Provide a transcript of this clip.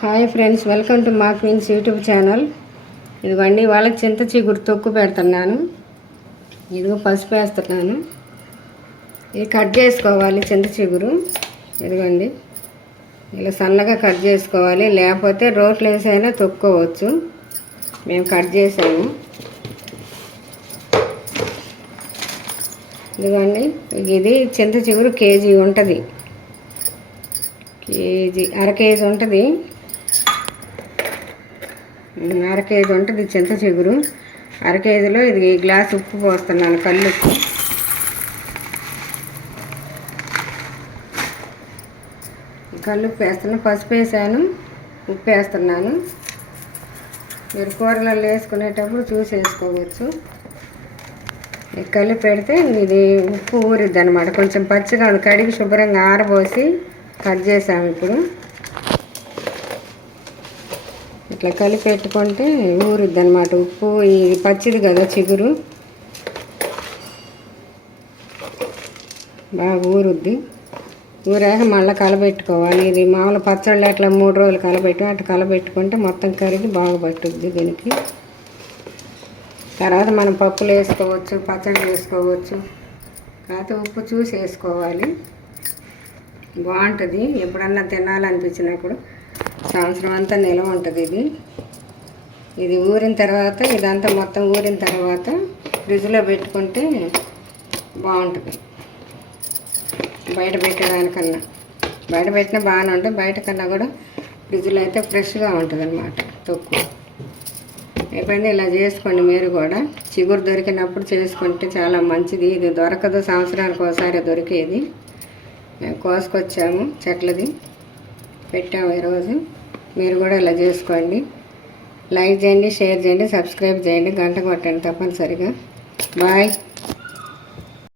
Hi friends, welcome to మా queens YouTube channel. ఇదిగోండి, వాళ్ళకి చింత చిగురు తొక్కు పెడుతున్నాను. ఇదిగో పసుపు వేస్తున్నాను. ఇది కట్ చేసుకోవాలి. చింత చిగురు ఇదిగోండి, ఇలా సన్నగా కట్ చేసుకోవాలి, లేకపోతే రోట్లో వేసైనా తొక్కోవచ్చు. మేము కట్ చేసాము. ఇదిగోండి, ఇది చింత చిగురు కేజీ ఉంటుంది. అర కేజీ ఉంటుంది. అర కేజీ ఉంటుంది చింత చిగురు. అర కేజీలో ఇది గ్లాస్ ఉప్పు పోస్తున్నాను, కల్లుప్పు. కల్లుప్పు వేస్తున్నాను, పసుపు వేసాను, ఉప్పు వేస్తున్నాను. మీరు కూరలలో వేసుకునేటప్పుడు చూసి వేసుకోవచ్చు. కలిపి పెడితే ఇది ఉప్పు ఊరిద్ది అనమాట. కొంచెం పచ్చిగా కడిగి శుభ్రంగా ఆరబోసి కట్ చేసాము. ఇప్పుడు ఇట్లా కలిపి పెట్టుకుంటే ఊరిద్ది అనమాట ఉప్పు. ఇది పచ్చిది కదా చిగురు, బాగా ఊరుద్ది. ఊరాక మళ్ళీ కలబెట్టుకోవాలి. ఇది మామూలు పచ్చళ్ళు అట్లా 3 రోజులు అట్లా కలబెట్టుకుంటే మొత్తం కరిగి బాగా పట్టుద్ది దీనికి. తర్వాత మనం పప్పులు వేసుకోవచ్చు, పచ్చడి వేసుకోవచ్చు. కాకపోతే ఉప్పు చూసి వేసుకోవాలి, బాగుంటుంది. ఎప్పుడన్నా తినాలనిపించినప్పుడు సంవత్సరం అంతా నిల్వ ఉంటుంది. ఇది ఊరిన తర్వాత, ఇదంతా మొత్తం ఊరిన తర్వాత ఫ్రిడ్జ్లో పెట్టుకుంటే బాగుంటుంది. బయట పెట్టడానికన్నా, బయట పెట్టినా బాగానే ఉంటుంది. బయట కన్నా కూడా ఫ్రిడ్జ్లో అయితే ఫ్రెష్గా ఉంటుంది అన్నమాట తొక్కు. అయిపోయింది. ఇలా చేసుకోండి మీరు కూడా. చిగురు దొరికినప్పుడు చేసుకుంటే చాలా మంచిది. ఇది దొరకదు, సంవత్సరానికి ఒకసారి దొరికేది. మేము కోసుకొచ్చాము, చెట్లది పెట్టాము ఈరోజు. మీరు కూడా ఇలా చేసుకోండి. లైక్ చేయండి, షేర్ చేయండి, సబ్స్క్రైబ్ చేయండి, గంట కొట్టండి తప్పనిసరిగా. బాయ్.